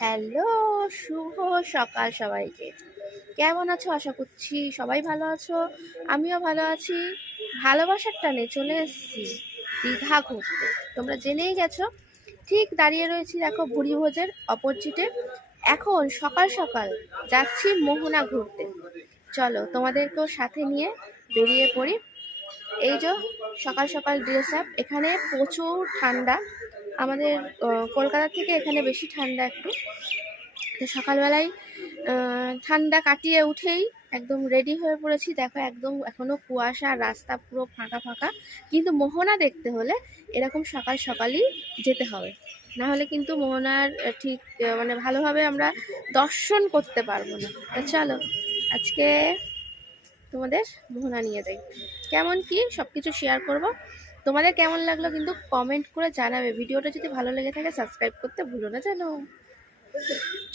Hello, শুভ সকাল সবাইকে। কেমন আছো? আশা করছি সবাই ভালো আছো, আমিও ভালো আছি। ভালোবাসার টানে চলে এসেছি দীঘা ঘুরতে। তোমরা জেনেই গেছো, ঠিক দাঁড়িয়ে রয়েছি দেখো ভুরিভোজের অপোজিটে। এখন সকাল সকাল যাচ্ছি মোহনা ঘুরতে। চলো তোমাদেরকেও সাথে নিয়ে বেরিয়ে পড়ি। এই যে সকাল সকাল ড্রেস আপ। এখানে প্রচুর ঠান্ডা, আমাদের কলকাতা থেকে এখানে বেশি ঠান্ডা একটু। তো সকালবেলায় ঠান্ডা কাটিয়ে উঠেই একদম রেডি হয়ে পড়েছি। দেখো একদম এখনো কুয়াশা, রাস্তা পুরো ফাঁকা ফাঁকা। কিন্তু মোহনা দেখতে হলে এরকম সকাল সকালই যেতে হবে, না হলে কিন্তু মোহনার ঠিক মানে ভালোভাবে আমরা দর্শন করতে পারবো না। তা চলো আজকে তোমাদের মোহনা নিয়ে যাই। কেমন কি সব কিছু শেয়ার করব। তোমাদের কেমন লাগলো কিন্তু কমেন্ট করে জানাবে। ভিডিওটা যদি ভালো লেগে থাকে সাবস্ক্রাইব করতে ভুলো না জানো।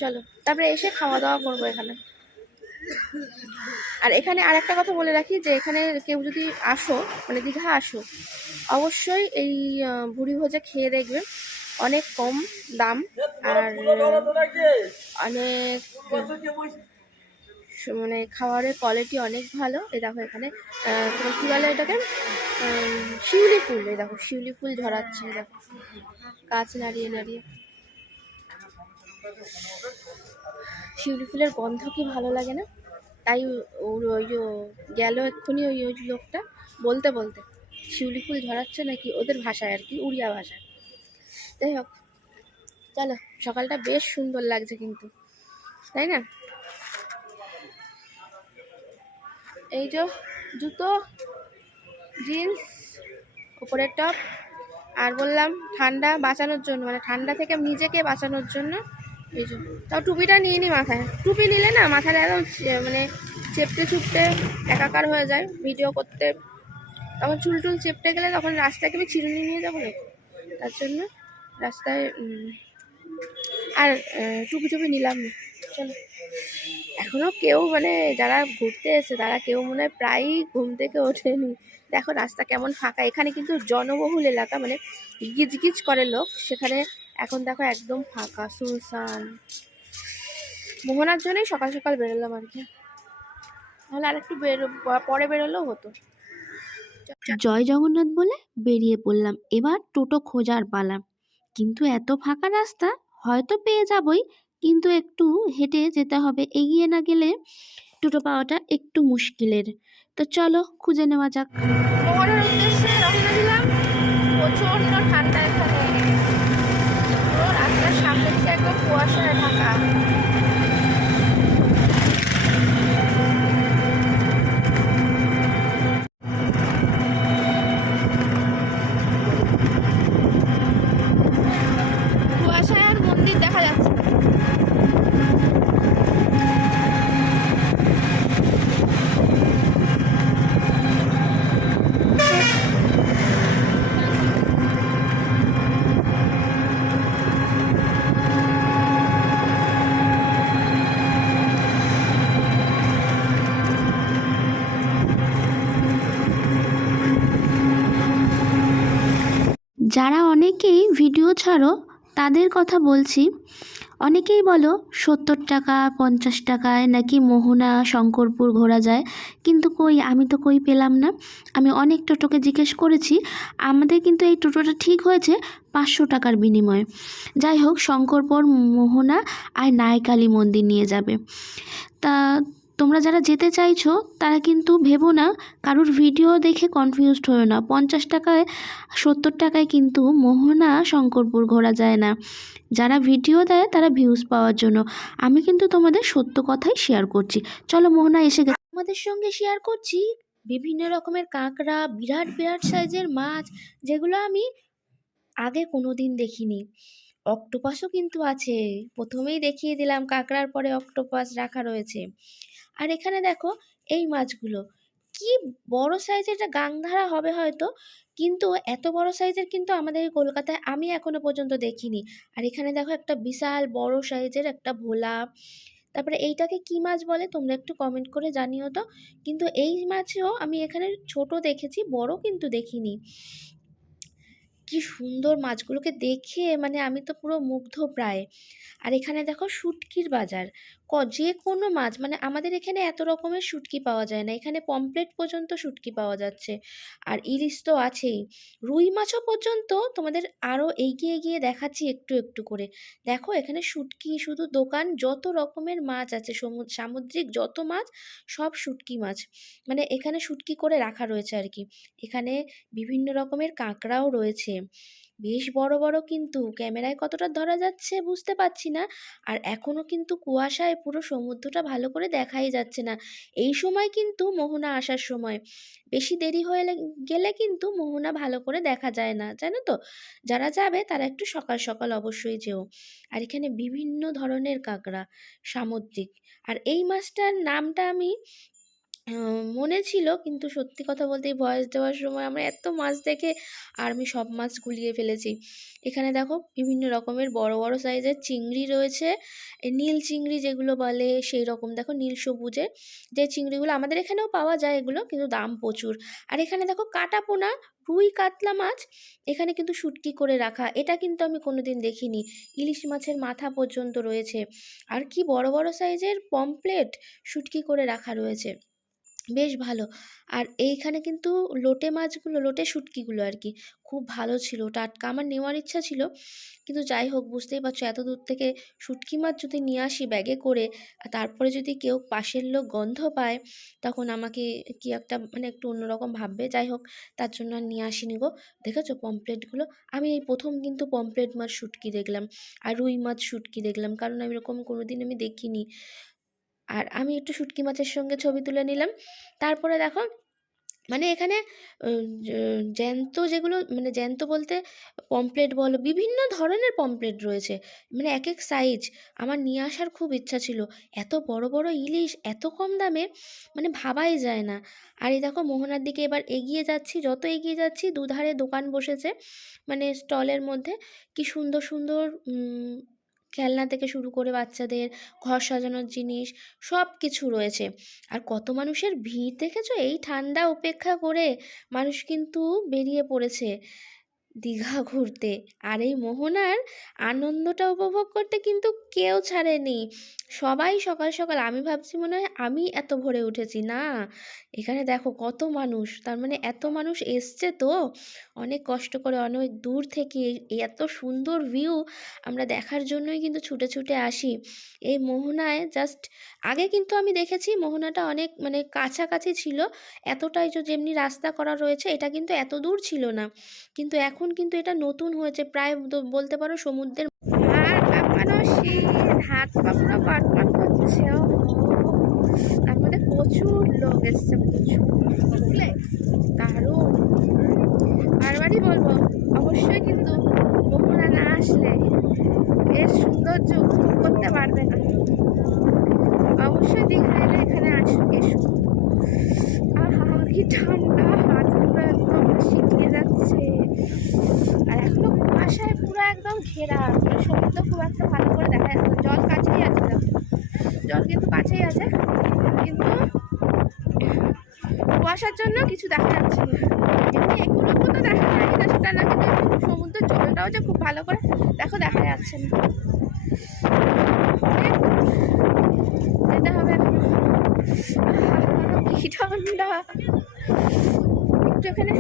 চলো তারপরে এসে খাওয়া দাওয়া করবো এখানে। আর এখানে আর একটা কথা বলে রাখি যে এখানে কেউ যদি আসো, মানে দীঘা আসো, অবশ্যই এই ভুরিভোজে খেয়ে দেখবে। অনেক কম দাম আর অনেক মানে খাবারের কোয়ালিটি অনেক ভালো। এই দেখো এখানে তোমার কী বলে এটাকে, শিউলি ফুল। এই দেখো শিউলি ফুল ঝরাচ্ছে, দেখো গাছ নাড়িয়ে নাড়িয়ে। শিউলি ফুলের গন্ধ কি ভালো লাগে না? তাই ওই যে গেল এক্ষুনি ওই ওই লোকটা বলতে বলতে শিউলি ফুল ঝরাচ্ছে নাকি, ওদের ভাষায় আর কি, উড়িয়া ভাষায়। যাই হোক চলো, সকালটা বেশ সুন্দর লাগছে কিন্তু, তাই না? এই যে জুতো, জিন্স, উপরের টপ, আর বললাম ঠান্ডা বাঁচানোর জন্য, মানে ঠান্ডা থেকে নিজেকে বাঁচানোর জন্য এই যে তাও টুপিটা নিয়ে নি মাথায়। টুপি নিলে না মাথাটা একদম মানে চেপটে চুপটে একাকার হয়ে যায় ভিডিও করতে। তখন চুল টুল চেপটে গেলে তখন রাস্তায় আমি চিরুনি নিয়ে যাবো নাকি, তার জন্য রাস্তায় আর টুপি টুপি নিলাম না। চলো, এখনো কেউ মানে যারা ঘুরতে এসে তারা কেউ মনে হয় প্রায়ই ঘুম থেকে ওঠেনি। দেখো রাস্তা কেমন ফাঁকা। এখানে কিন্তু জনবহুল এলাকা, মানে গিজগিজ করে লোক, সেখানে এখন দেখো একদম ফাঁকা সুনসান। মোহনার জন্যই সকাল সকাল বেরোলাম আর কি, তাহলে আর একটু পরে বেরোলেও হতো। জয় জগন্নাথ বলে বেরিয়ে পড়লাম। এবার টোটো খোঁজার পালা, কিন্তু এত ফাঁকা রাস্তা হয়তো পেয়ে যাবই, কিন্তু একটু হেঁটে যেতে হবে। এগিয়ে না গেলে টোটো পাওয়াটা একটু মুশকিলের। তো চলো খুঁজে নেওয়া যাক। মোহনার উদ্দেশ্যে রওনা দিলাম। প্রচন্ড ঠান্ডা এখানে, পুরো রাস্তার সামনে থেকে একদম কুয়াশায় ঢাকা। কুয়াশায় আর মন্দির দেখা যাচ্ছে। যারা অনেকেই ভিডিও ছাড়ো তাদের কথা বলছি। অনেকেই বলো 70 টাকা 50 টাকায় নাকি মোহনা শঙ্করপুর ঘোরা যায়, কিন্তু কই, আমি তো কই পেলাম না। আমি অনেক টোটোকে জিজ্ঞেস করেছি, আমাদের কিন্তু এই টোটোটা ঠিক হয়েছে 500 টাকার বিনিময়ে। যাই হোক, শঙ্করপুর, মোহনা আর নাইকালী মন্দির নিয়ে যাবে। তা তোমরা যারা যেতে চাইছো তারা কিন্তু ভেবো না, কারুর ভিডিও দেখে কনফিউজড হয়েও না। 50 টাকায় 70 টাকায় কিন্তু মোহনা শঙ্করপুর ঘোরা যায় না। যারা ভিডিও দেয় তারা ভিউজ পাওয়ার জন্য। আমি কিন্তু তোমাদের সত্য কথাই শেয়ার করছি। চলো মোহনা এসে গেছে। আমাদের সঙ্গে শেয়ার করছি বিভিন্ন রকমের কাঁকড়া, বিরাট বিরাট সাইজের মাছ, যেগুলো আমি আগে কোনোদিন দেখিনি। অক্টোপাসও কিন্তু আছে, প্রথমেই দেখিয়ে দিলাম কাঁকড়ার পরে অক্টোপাস রাখা রয়েছে। আর এখানে দেখো এই মাছগুলো কি বড় সাইজের, এটা গাংধারা হবে হয়তো, কিন্তু এত বড় সাইজের কিন্তু আমাদের কলকাতায় আমি এখনো পর্যন্ত দেখিনি। আর এখানে দেখো একটা বিশাল বড় সাইজের একটা ভোলা। তারপরে এইটাকে কি মাছ বলে তোমরা একটু কমেন্ট করে জানিও তো। কিন্তু এই মাছও আমি এখানে ছোট দেখেছি, বড় কিন্তু দেখিনি। কি সুন্দর মাছগুলোকে দেখে মানে আমি তো পুরো মুগ্ধ প্রায়। আর এখানে দেখো শুটকির বাজার, যে কোনো মাছ, মানে আমাদের এখানে এত রকমের শুটকি পাওয়া যায় না, এখানে পমফ্রেট পর্যন্ত শুটকি পাওয়া যাচ্ছে। আর ইলিশ তো আছেই, রুই মাছও পর্যন্ত তোমাদের আরও এগিয়ে গিয়ে দেখাচ্ছি একটু একটু করে। দেখো এখানে শুটকি শুধু দোকান, যত রকমের মাছ আছে সামুদ্রিক যত মাছ সব শুটকি মাছ, মানে এখানে শুটকি করে রাখা রয়েছে আর কি। এখানে বিভিন্ন রকমের কাঁকড়াও রয়েছে, বেশ বড় বড়, কিন্তু ক্যামেরায় কতটা ধরা যাচ্ছে বুঝতে পারছি না। আর এখনো কিন্তু কুয়াশায় পুরো সমুদ্রটা ভালো করে দেখাই যাচ্ছে না। এই সময় কিন্তু মোহনা আসার সময়, বেশি দেরি হয়ে গেলে কিন্তু মোহনা ভালো করে দেখা যায় না, জানো তো। যারা যাবে তারা একটু সকাল সকাল অবশ্যই যেও। আর এখানে বিভিন্ন ধরনের কাঁকড়া সামুদ্রিক। আর এই মাছটার নামটা আমি মনে ছিল, কিন্তু সত্যি কথা বলতে এই ভয়েস দেওয়ার সময় আমরা এত মাছ দেখে আর আমি সব মাছ গুলিয়ে ফেলেছি। এখানে দেখো বিভিন্ন রকমের বড় বড় সাইজের চিংড়ি রয়েছে, এই নীল চিংড়ি যেগুলো বলে সেই রকম, দেখো নীল সবুজে যে চিংড়িগুলো আমাদের এখানেও পাওয়া যায় এগুলো, কিন্তু দাম প্রচুর। আর এখানে দেখো কাটাপোনা, রুই কাতলা মাছ এখানে কিন্তু শুটকি করে রাখা, এটা কিন্তু আমি কোনোদিন দেখিনি। ইলিশ মাছের মাথা পর্যন্ত রয়েছে, আর কি বড় বড় সাইজের পমফ্রেট শুটকি করে রাখা রয়েছে, বেশ ভালো। আর এইখানে কিন্তু লোটে মাছগুলো, লোটে শুটকিগুলো আর কি খুব ভালো ছিল, টাটকা, আমার নেওয়ার ইচ্ছা ছিল, কিন্তু যাই হোক বুঝতেই পারছো এত দূর থেকে শুটকি মাছ যদি নিয়ে আসি ব্যাগে করে, আর তারপরে যদি কেউ পাশের লোক গন্ধ পায় তখন আমাকে কি একটা মানে একটু অন্যরকম ভাববে, যাই হোক তার জন্য আর নিয়ে আসিনি গো। দেখেছো পমফ্রেটগুলো, আমি এই প্রথম কিন্তু পমফ্রেট মাছ শুটকি দেখলাম, আর রুই মাছ শুটকি দেখলাম, কারণ আমি এরকম কোনোদিন আমি দেখিনি। আর আমি একটু শুটকি মাছের সঙ্গে ছবি তুলে নিলাম। তারপরে দেখো মানে এখানে জ্যান্ত যেগুলো, মানে জ্যান্ত বলতে পমফ্রেট বলো, বিভিন্ন ধরনের পমফ্রেট রয়েছে, মানে এক এক সাইজ। আমার নিয়ে আসার খুব ইচ্ছা ছিল, এত বড় বড় ইলিশ এত কম দামে মানে ভাবাই যায় না। আর এই দেখো মোহনার দিকে এবার এগিয়ে যাচ্ছি, যত এগিয়ে যাচ্ছি দুধারে দোকান বসেছে, মানে স্টলের মধ্যে কি সুন্দর সুন্দর খেলনা থেকে শুরু করে বাচ্চাদের ঘর সাজানোর জিনিস সব কিছু রয়েছে। আর কত মানুষের ভিড় দেখেছো, এই ঠান্ডা উপেক্ষা করে মানুষ কিন্তু বেরিয়ে পড়েছে দীঘা ঘুরতে। আর এই মোহনার আনন্দটা উপভোগ করতে কিন্তু কেউ ছাড়েনি, সবাই সকাল সকাল, আমি ভাবছি মনে হয় আমি এত ভোরে উঠেছি, না এখানে দেখো কত মানুষ, তার মানে এত মানুষ এসছে তো অনেক কষ্ট করে অনেক দূর থেকে এই এত সুন্দর ভিউ আমরা দেখার জন্যই কিন্তু ছুটে ছুটে আসি এই মোহনায়। জাস্ট আগে কিন্তু আমি দেখেছি মোহনাটা অনেক মানে কাছাকাছি ছিল, এতটাই যে যেমনি রাস্তা করা রয়েছে এটা কিন্তু এত দূর ছিল না, কিন্তু এখন কিন্তু এটা নতুন হয়েছে, প্রায় বলতে পারো সমুদ্রের হাত কাঁপানো শীত, হাত পা পুরো কটকট করছে। তার মধ্যে প্রচুর লোক এসছে, প্রচুর, বুঝলে, দারুণ। বারবারই বলবো অবশ্যই কিন্তু মোহনা না আসলে এর সৌন্দর্য উপভোগ করতে পারবে না, অবশ্যই দীঘা এলে এখানে এসো। আহা কি ঠান্ডা, হাত পুরো একদম শীতকে যাচ্ছে। আর এখনো কুয়াশায় পুরো একদম ঘেরা, মানে সমুদ্র খুব একটা ভালো করে দেখা যাচ্ছে না, জল কাছেই আছে, দেখো জল কিন্তু কাছেই আছে, কিন্তু কুয়াশার জন্য কিছু দেখা যাচ্ছে না। এমনি এগুলো তো দেখা যায় না সেটা না, কিন্তু সমুদ্রের জলটাও যে খুব ভালো করে দেখো দেখা যাচ্ছে না। যেতে হবে এখন, কি ঠান্ডা। একটু এখানে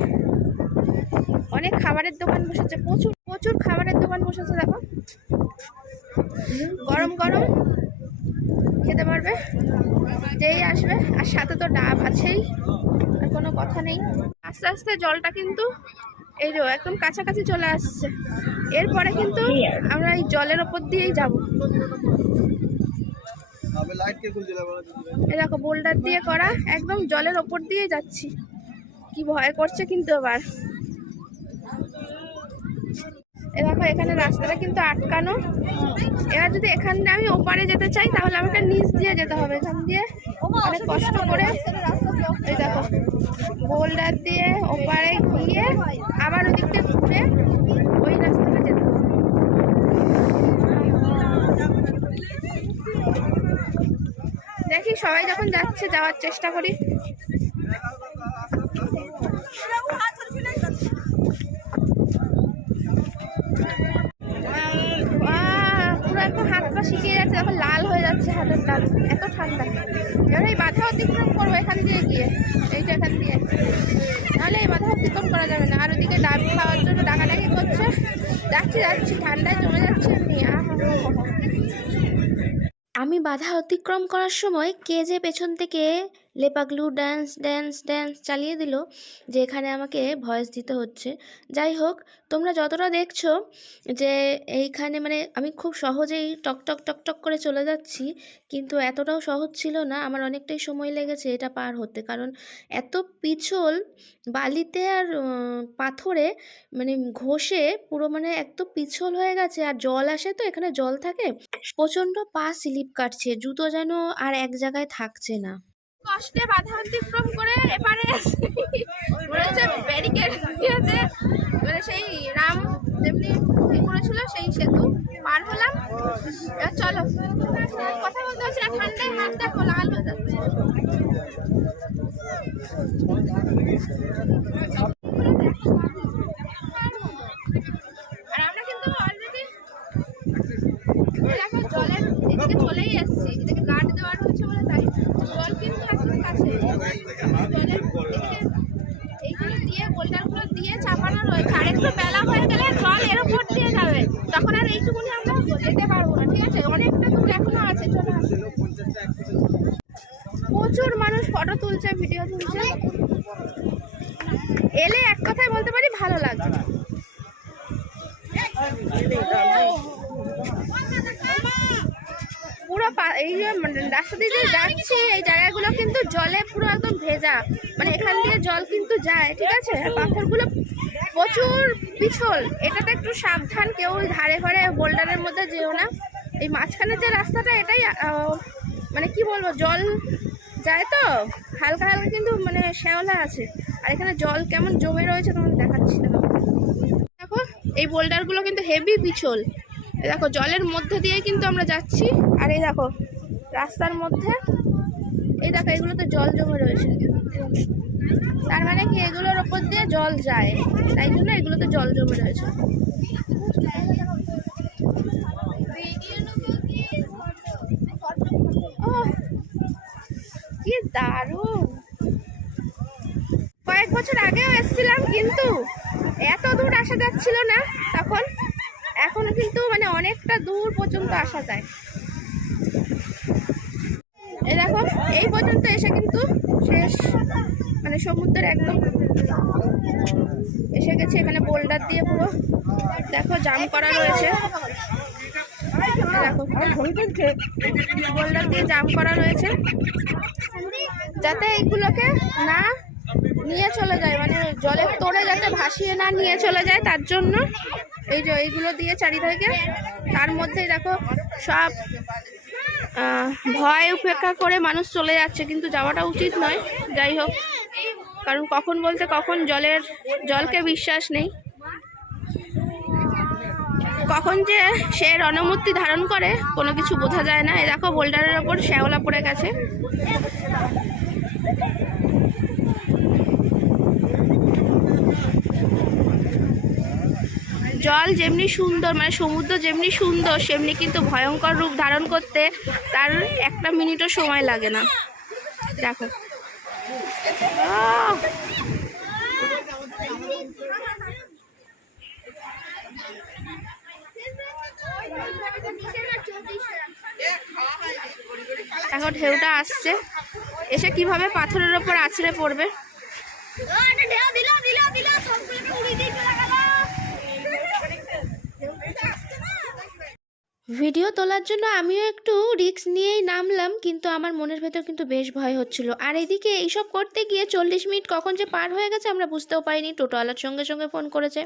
অনেক খাবারের দোকান বসেছে, প্রচুর প্রচুর খাবারের দোকান বসেছে, দেখো গরম গরম খেতে পারবে যেই আসবে, আর সাথে তো ডাব আছেই, আর কোনো কথা নেই। আস্তে আস্তে জলটা কিন্তু এই যে একদম কাছাকাছি চলে আসছে, এরপরে কিন্তু আমরা এই জলের ওপর দিয়েই যাব। এই দেখো বোল্ডার দিয়ে করা, একদম জলের ওপর দিয়ে যাচ্ছি, কি ভয় করছে কিন্তু আবার। এ দেখো এখানে রাস্তাটা কিন্তু আটকানো, এবার যদি এখান দিয়ে আমি ওপারে যেতে চাই তাহলে আমাকে নিচ দিয়ে যেতে হবে, এখান দিয়ে অনেক কষ্ট করে এই দেখো বোল্ডার দিয়ে ওপারে গিয়ে আবার ওদিকটা ঘুরে ওই রাস্তাটা যেতে হবে। দেখি সবাই যখন যাচ্ছে যাওয়ার চেষ্টা করি। শিখিয়ে যাচ্ছে, তখন লাল হয়ে যাচ্ছে হাতের লাল, এত ঠান্ডা। এবার এই বাধা অতিক্রম করবো এখান দিয়ে গিয়ে, এই যে এখান দিয়ে, নাহলে এই বাধা অতিক্রম করা যাবে না। আর ওদিকে ডাব খাওয়ার জন্য ডাকাডাকি করছে, যাচ্ছি যাচ্ছি, ঠান্ডায় জমে যাচ্ছে এমনি। আমি বাধা অতিক্রম করার সময় কে যে পেছন থেকে লেপাগ্লু ড্যান্স ড্যান্স ড্যান্স চালিয়ে দিল, যে এখানে আমাকে ভয়েস দিতে হচ্ছে। যাই হোক, তোমরা যতটা দেখছো যে এইখানে মানে আমি খুব সহজেই টক টক টক টক করে চলে যাচ্ছি, কিন্তু এতটাও সহজ ছিল না, আমার অনেকটাই সময় লেগেছে এটা পার হতে। কারণ এত পিছল বালিতে আর পাথরে মানে ঘষে পুরো মানে এত পিছল হয়ে গেছে। আর জল আসে তো, এখানে জল থাকে, প্রচণ্ড পা স্লিপ কাটছে, জুতো যেন আর এক জায়গায় থাকছে না। কষ্টে বাধা অতিক্রম করে এপারে মনে হচ্ছে ব্যারিকেড দিয়েছে, মানে সেই রাম যেমনি কি করেছিল সেই সেতু পার হলাম। এবার চলো, কথা বলতে হচ্ছে না, ঠান্ডায় হাত দেখো লাল হয়ে যাচ্ছে। আর আমরা কিন্তু অলরেডি দেখো জলের এদিকে চলেই এসেছি, এদিকে গার্ড দেওয়া রয়েছে বলে তাই জল কিন্তু একদম কাছে। জলের এদিকে এইগুলো দিয়ে বোল্ডারগুলো দিয়ে চাপানো রয়েছে, আর একটু বেলা হয়ে গেলে জল এর উপর দিয়ে যাবে, তখন আর এইটুকুনি আমরা যেতে পারবো না। ঠিক আছে, অনেকটা দূর এখনো আছে। চলো, প্রচুর মানুষ ফটো তুলছে, ভিডিও তুলছে। এলে এক কথায় বলতে পারি ভালো লাগে। পুরো এই যে রাস্তা দিয়ে যাচ্ছি, এই জায়গাগুলো কিন্তু জলে পুরো একদম ভেজা, মানে এখান দিয়ে জল কিন্তু যায়। ঠিক আছে, পাথরগুলো প্রচুর পিছল, এটাতে একটু সাবধান, কেউ ধারে ঘরে বোল্ডারের মধ্যে যেও না। এই মাঝখানের যে রাস্তাটা, এটাই মানে কি বলবো, জল যায় তো হালকা হালকা, কিন্তু মানে শ্যাওলা আছে। আর এখানে জল কেমন জমে রয়েছে তোমাদের দেখাচ্ছি। দেখো এই বোল্ডারগুলো কিন্তু হেভি পিছল, এই দেখো জলের মধ্যে দিয়ে কিন্তু আমরা যাচ্ছি। আর এই দেখো রাস্তার মধ্যে, এই দেখো এগুলোতে জল জমে রয়েছে, তার মানে কি এগুলোর ওপর দিয়ে জল যায়, তাই জন্য এগুলোতে জল জমে রয়েছে। কি দারুণ! কয়েক বছর আগেও এসেছিলাম, কিন্তু এত দূর আসা যাচ্ছিল না তখন, এখন কিন্তু মানে অনেকটা দূর পর্যন্ত আসা যায়। এই দেখো এই পর্যন্ত এসে কিন্তু শেষ, মানে সমুদ্রের একদম এসে গেছে। এখানে বোল্ডার দিয়ে পুরো দেখো জাম করা রয়েছে, দেখো বোল্ডার দিয়ে জাম করা রয়েছে, যাতে এইগুলোকে না নিয়ে চলে যায়, মানে জলের তোড়ে যাতে ভাসিয়ে না নিয়ে চলে যায়, তার জন্য এই যে এইগুলো দিয়ে চারিদিকে। তার মধ্যেই দেখো সব ভয় উপেক্ষা করে মানুষ চলে যাচ্ছে, কিন্তু যাওয়াটা উচিত নয়। যাই হোক, কারণ কখন বলতে কখন জলকে বিশ্বাস নেই, কখন যে সে রণমূর্তি ধারণ করে কোনো কিছু বোঝা যায় না। এই দেখো বোল্ডারের ওপর শ্যাওলা পড়ে গেছে। জল যেমনি সুন্দর, মানে সমুদ্র যেমনি সুন্দর, সেমনি কিন্তু ভয়ঙ্কর রূপ ধারণ করতে তার একটা মিনিটও সময় লাগে না। দেখো এখন ঢেউটা আসছে, এসে কিভাবে পাথরের ওপর আছড়ে পড়বে। ভিডিও তোলার জন্য আমিও একটু রিস্ক নিয়েই নামলাম, কিন্তু আমার মনের ভেতর কিন্তু বেশ ভয় হচ্ছিল। আর এদিকে এইসব করতে গিয়ে 40 মিনিট কখন যে পার হয়ে গেছে আমরা বুঝতেও পারিনি। টোটোওয়ালার সঙ্গে সঙ্গে ফোন করেছে,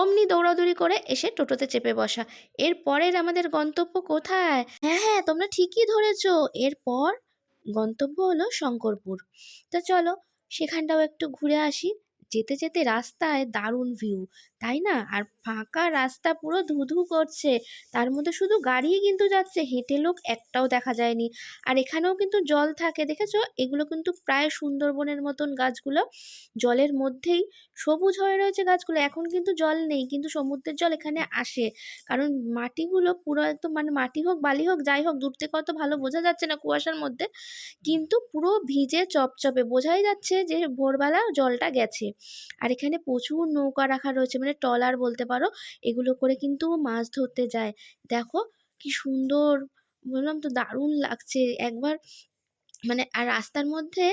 অমনি দৌড়াদৌড়ি করে এসে টোটোতে চেপে বসা। এরপরের আমাদের গন্তব্য কোথায়? হ্যাঁ হ্যাঁ, তোমরা ঠিকই ধরেছো, এরপর গন্তব্য হলো শঙ্করপুর। তো চলো সেখানটাও একটু ঘুরে আসি। যেতে যেতে রাস্তায় দারুণ ভিউ, তাই না? আর ফাঁকা রাস্তা পুরো ধু করছে, তার মধ্যে শুধু গাড়িই কিন্তু যাচ্ছে, হেঁটে লোক একটাও দেখা যায়নি। আর এখানেও কিন্তু জল থাকে, দেখেছো? এগুলো কিন্তু প্রায় সুন্দরবনের মতন গাছগুলো, জলের মধ্যেই সবুজ হয়ে রয়েছে গাছগুলো। এখন কিন্তু জল নেই, কিন্তু সমুদ্রের জল এখানে আসে, কারণ মাটিগুলো পুরো একদম, মানে মাটি হোক বালি হোক যাই হোক, দূর থেকে অত ভালো বোঝা যাচ্ছে না কুয়াশার মধ্যে, কিন্তু পুরো ভিজে চপচপে, বোঝাই যাচ্ছে যে ভোরবেলা জলটা গেছে। আর এখানে প্রচুর নৌকা রাখা রয়েছে, মানে ট্রলার বলতে পারো, এগুলো করে কিন্তু মাছ ধরতে যায়। দেখো কি সুন্দর, বললাম তো দারুণ লাগছে একবার। মানে আর রাস্তার মধ্যে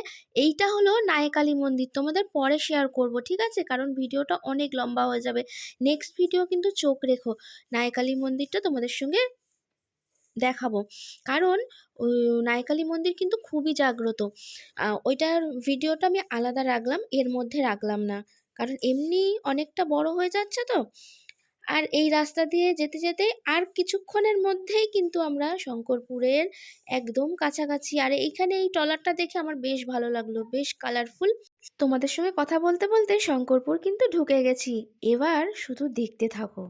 এইটা হলো নায়কালী মন্দির, তোমাদের পরে শেয়ার করব, ঠিক আছে? কারণ ভিডিওটা অনেক লম্বা হয়ে যাবে। নেক্সট ভিডিও কিন্তু চোখ রেখো, নায়কালী মন্দিরটা তোমাদের সঙ্গে দেখাবো, কারণ ওই নায়কালী মন্দির কিন্তু খুবই জাগ্রত। ওইটার ভিডিওটা আমি আলাদা রাখলাম, এর মধ্যে রাখলাম না, কারণ এমনি অনেকটা বড় হয়ে যাচ্ছে তো। আর এই রাস্তা দিয়ে যেতে যেতে আর কিছুক্ষণের মধ্যেই কিন্তু আমরা শঙ্করপুরের একদম কাছাকাছি। আর এইখানে এই ট্রলারটা দেখে আমার বেশ ভালো লাগলো, বেশ কালারফুল। তোমাদের সঙ্গে কথা বলতে বলতে শঙ্করপুর কিন্তু ঢুকে গেছি, এবার শুধু দেখতে থাকো।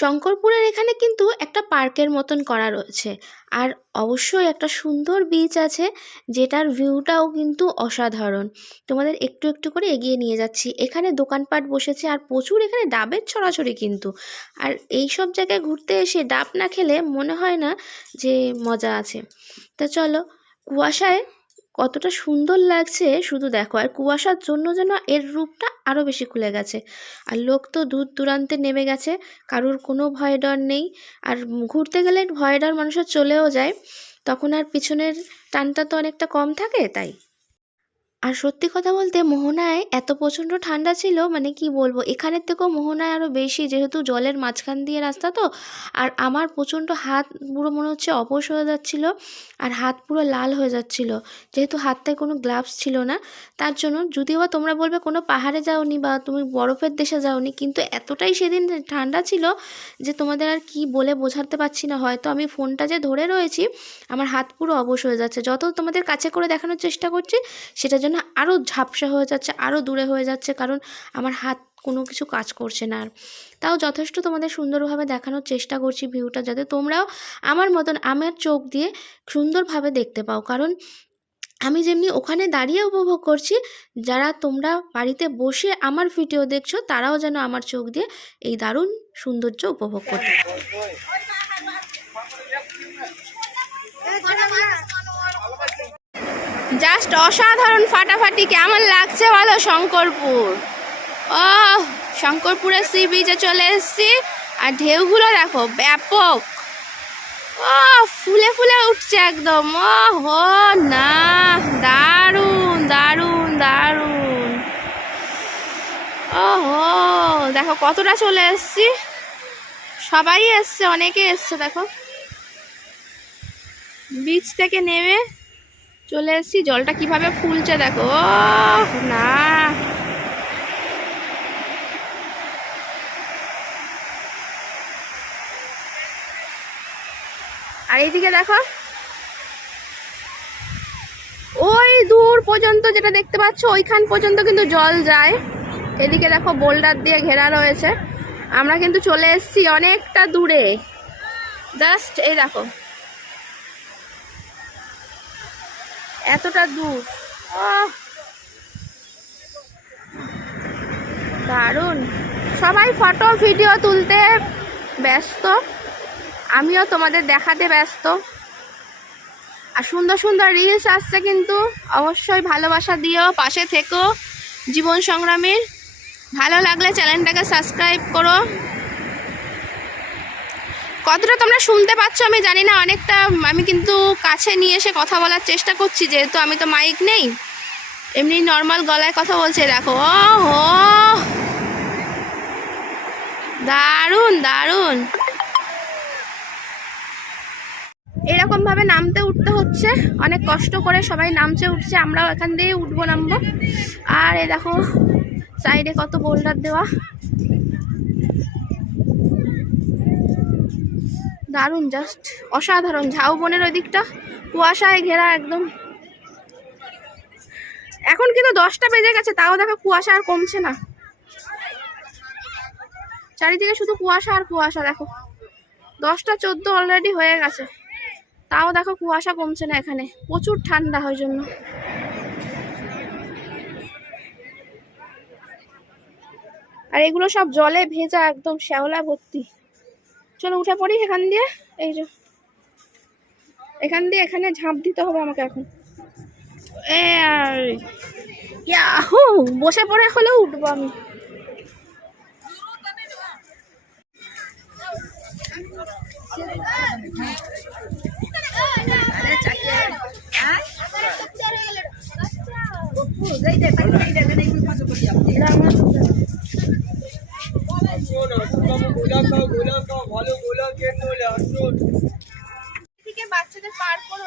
শঙ্করপুরের এখানে কিন্তু একটা পার্কের মতন করা রয়েছে, আর অবশ্যই একটা সুন্দর বিচ আছে, যেটার ভিউটাও কিন্তু অসাধারণ। তোমাদের একটু একটু করে এগিয়ে নিয়ে যাচ্ছি। এখানে দোকানপাট বসেছে, আর প্রচুর এখানে ডাবের ছড়াছড়ি কিন্তু। আর এই সব জায়গায় ঘুরতে এসে ডাব না খেলে মনে হয় না যে মজা আছে। তা চলো, কুয়াশায় কতটা সুন্দর লাগছে শুধু দেখো, আর কুয়াশার জন্য যেন এর রূপটা আরও বেশি খুলে গেছে। আর লোক তো দূর দূরান্তে নেমে গেছে, কারোর কোনো ভয় ডর নেই। আর ঘুরতে গেলে ভয় ডর মানুষের চলেও যায়, তখন আর পিছনের টানটা তো অনেকটা কম থাকে, তাই। আর সত্যি কথা বলতে মোহনায় এত প্রচণ্ড ঠান্ডা ছিল, মানে কি বলবো, এখানের থেকেও মোহনায় আরও বেশি, যেহেতু জলের মাঝখান দিয়ে রাস্তা তো। আর আমার প্রচণ্ড হাত পুরো মনে হচ্ছে অবশ হয়ে যাচ্ছিল, আর হাত পুরো লাল হয়ে যাচ্ছিল, যেহেতু হাতটায় কোনো গ্লাভস ছিল না। তার জন্য, যদিও বা তোমরা বলবে কোনো পাহাড়ে যাওনি বা তুমি বরফের দেশে যাওনি, কিন্তু এতটাই সেদিন ঠান্ডা ছিল যে তোমাদের আর কি বলে বোঝাতে পারছি না। হয়তো আমি ফোনটা যে ধরে রয়েছি, আমার হাত পুরো অবশ হয়ে যাচ্ছে, যত তোমাদের কাছে করে দেখানোর চেষ্টা করছি সেটার জন্য আরও ঝাপসা হয়ে যাচ্ছে, আরও দূরে হয়ে যাচ্ছে, কারণ আমার হাত কোনো কিছু কাজ করছে না। আর তাও যথেষ্ট তোমাদের সুন্দরভাবে দেখানোর চেষ্টা করছি ভিউটা, যাতে তোমরাও আমার মতন আমার চোখ দিয়ে সুন্দরভাবে দেখতে পাও। কারণ আমি যেমনি ওখানে দাঁড়িয়ে উপভোগ করছি, যারা তোমরা বাড়িতে বসে আমার ভিডিও দেখছো, তারাও যেন আমার চোখ দিয়ে এই দারুণ সৌন্দর্য উপভোগ করতে। জাস্ট অসাধারণ, ফাটাফাটি। কেমন লাগছে বলো শঙ্করপুর? ও, শঙ্করপুরের সি বিচে চলে এসেছি, আর ঢেউগুলো দেখো ব্যাপক। ও, ফুলে ফুলে উঠছে একদম। ও হো না, দারুণ দারুণ দারুণ। ও হো, দেখো কতটা চলে এসেছি, সবাই এসছে, অনেকে এসছে। দেখো বিচ থেকে নেমে চলে এসেছি, জলটা কিভাবে ফুলছে দেখো। ও না, আর এইদিকে দেখো, ওই দূর পর্যন্ত যেটা দেখতে পাচ্ছ, ওইখান পর্যন্ত কিন্তু জল যায়। এদিকে দেখো বোল্ডার দিয়ে ঘেরা রয়েছে, আমরা কিন্তু চলে এসেছি অনেকটা দূরে। জাস্ট এই দেখো এতটা দূর। দারুণ, সবাই ফটো ভিডিও তুলতে ব্যস্ত, আমিও তোমাদের দেখাতে ব্যস্ত। আর সুন্দর সুন্দর রিলস আসছে, কিন্তু অবশ্যই ভালোবাসা দিও, পাশে থেকো জীবন সংগ্রামীর। ভালো লাগলে চ্যানেলটাকে সাবস্ক্রাইব করো। কতটা তোমরা শুনতে পাচ্ছ আমি জানি না, অনেকটা আমি কিন্তু কাছে নিয়ে এসে কথা বলার চেষ্টা করছি, যেহেতু আমি তো মাইক নেই, এমনি নর্মাল গলায় কথা বলছে। দেখো ও হো, দারুণ দারুণ। এরকম ভাবে নামতে উঠতে হচ্ছে, অনেক কষ্ট করে সবাই নামছে উঠছে, আমরাও এখান দিয়ে উঠবো নামবো। আর এই দেখো সাইডে কত বোল্ডার দেওয়া, দারুণ, জাস্ট অসাধারণ। ঝাউবনের ওই দিকটা কুয়াশায় ঘেরা একদম। এখন কিন্তু 10টা বেজে গেছে, তাও দেখো কুয়াশা আর কমছে না, চারিদিকে শুধু কুয়াশা আর কুয়াশা। দেখো 10টা 14 অলরেডি হয়ে গেছে, তাও দেখো কুয়াশা কমছে না। এখানে প্রচুর ঠান্ডা, ওই জন্য। আর এগুলো সব জলে ভেজা, একদম শ্যাওলা ভর্তি। চলো উঠে পড়ি এখান দিয়ে। এই যে এখান দিয়ে এখানে ঝাঁপ দিতে হবে আমাকে এখন। ইয়াহু, বসে পড়ে হলেও উঠবো আমি। বাচ্চাদের পার্ক করো,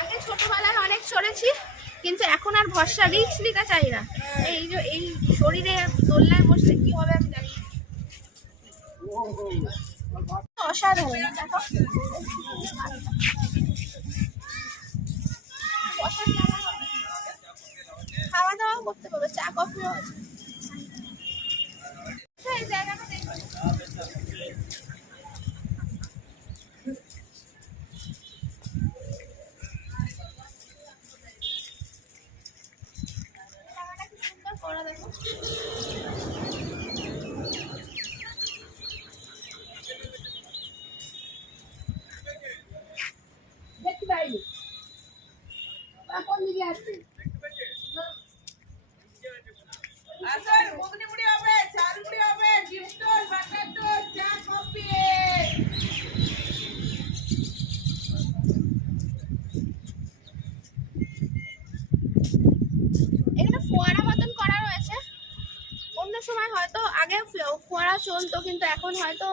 আগে ছোটবেলায় অনেক চড়েছি, কিন্তু এখন আর ভরসা, রিস্ক নিতে চাই না। এই যে এই শরীরে দোলনায় বসলে কি হবে আমি জানি না। অসাধারণ, দেখো খাওয়া দাওয়া করতে পারবে, চা কফিও আছে। এই জায়গাটা দেখো, জায়গাটা কি সুন্দর করা, দেখো। দেখতে পাইনি কোন দিকে আসছে। এখানে ফোয়ারা মতন করা রয়েছে। অন্য সময় হয়তো আগে ফোয়ারা চলতো, কিন্তু এখন হয়তো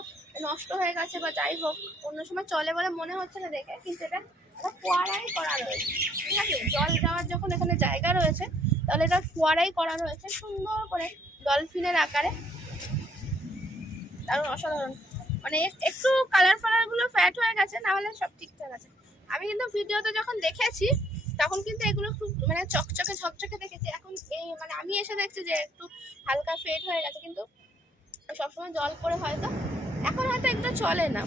নষ্ট হয়ে গেছে বা যাই হোক, অন্য সময় চলে বলে মনে হচ্ছে না দেখে, কিন্তু এটা ফোয়ারাই করা রয়েছে। ঠিক আছে, জল যাওয়ার যখন এখানে জায়গা রয়েছে, তাহলে এটা ফোয়ারাই করা রয়েছে সুন্দর করে ডলফিনের আকারে। দারুণ, অসাধারণ। মানে একটু কালার গুলো ফ্যাট হয়ে গেছে, না হলে সব ঠিকঠাক আছে। আমি কিন্তু ভিডিওতে যখন দেখেছি তখন কিন্তু এগুলো খুব মানে চকচকে ঝকঝকে দেখেছি। এখন এই মানে আমি এসে দেখছি যে একটু হালকা ফেড হয়ে গেছে, কিন্তু সবসময় জল পড়ে হয়তো এখন হয়তো এগুলো চলে না।